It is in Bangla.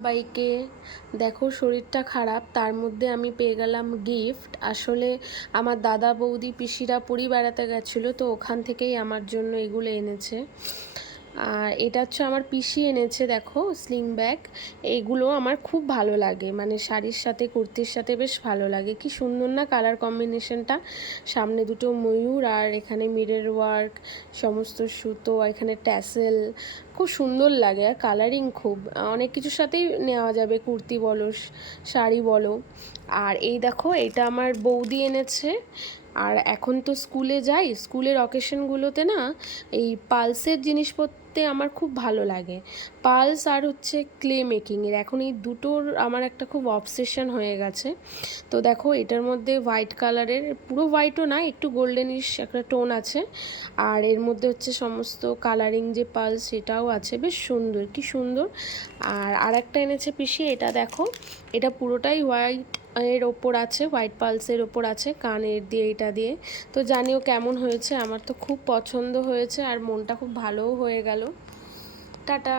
বাইকে। দেখো, শরীরটা খারাপ, তার মধ্যে আমি পেয়ে গেলাম গিফট আসলে আমার দাদা, বৌদি, পিসিরা পুরী বেড়াতে গেছিল, তো ওখান থেকেই আমার জন্য এগুলো এনেছে। আর এটা হচ্ছে আমার পিসি এনেছে, দেখো স্লিং ব্যাগ এগুলো আমার খুব ভালো লাগে মানে শাড়ির সাথে, কুর্তির সাথে বেশ ভালো লাগে। কি সুন্দর না কালার কম্বিনেশনটা সামনে দুটো ময়ূর, আর এখানে মিরের ওয়ার্ক সমস্ত সুতো, এখানে ট্যাসেল খুব সুন্দর লাগে আর কালারিং খুব। অনেক কিছুর সাথেই নেওয়া যাবে, কুর্তি বলো শাড়ি বলো। আর এই দেখো, এটা আমার বৌদি এনেছে। আর এখন তো স্কুলে যাই, স্কুলের অকেশনগুলোতে না, এই পালসের জিনিসপত্র আমার খুব ভালো লাগে। পালস আর হচ্ছে ক্লে মেকিংয়ের এখন এই দুটোর আমার একটা খুব অবসেশন হয়ে গেছে। তো দেখো, এটার মধ্যে হোয়াইট কালারের পুরো হোয়াইটও না, একটু গোল্ডেনিশ একটা টোন আছে। আর এর মধ্যে হচ্ছে সমস্ত কালারিং যে পালস সেটাও আছে, বেশ সুন্দর, কি সুন্দর। আর আর একটা এনেছে পিসি, এটা দেখো, এটা পুরোটাই হোয়াইট এর ওপর আছে, হোয়াইট পালসের ওপর আছে, কানের দিয়ে, এটা দিয়ে। তো জানিও কেমন হয়েছে, আমার তো খুব পছন্দ হয়েছে, আর মনটা খুব ভালোও হয়ে গেল। টাটা।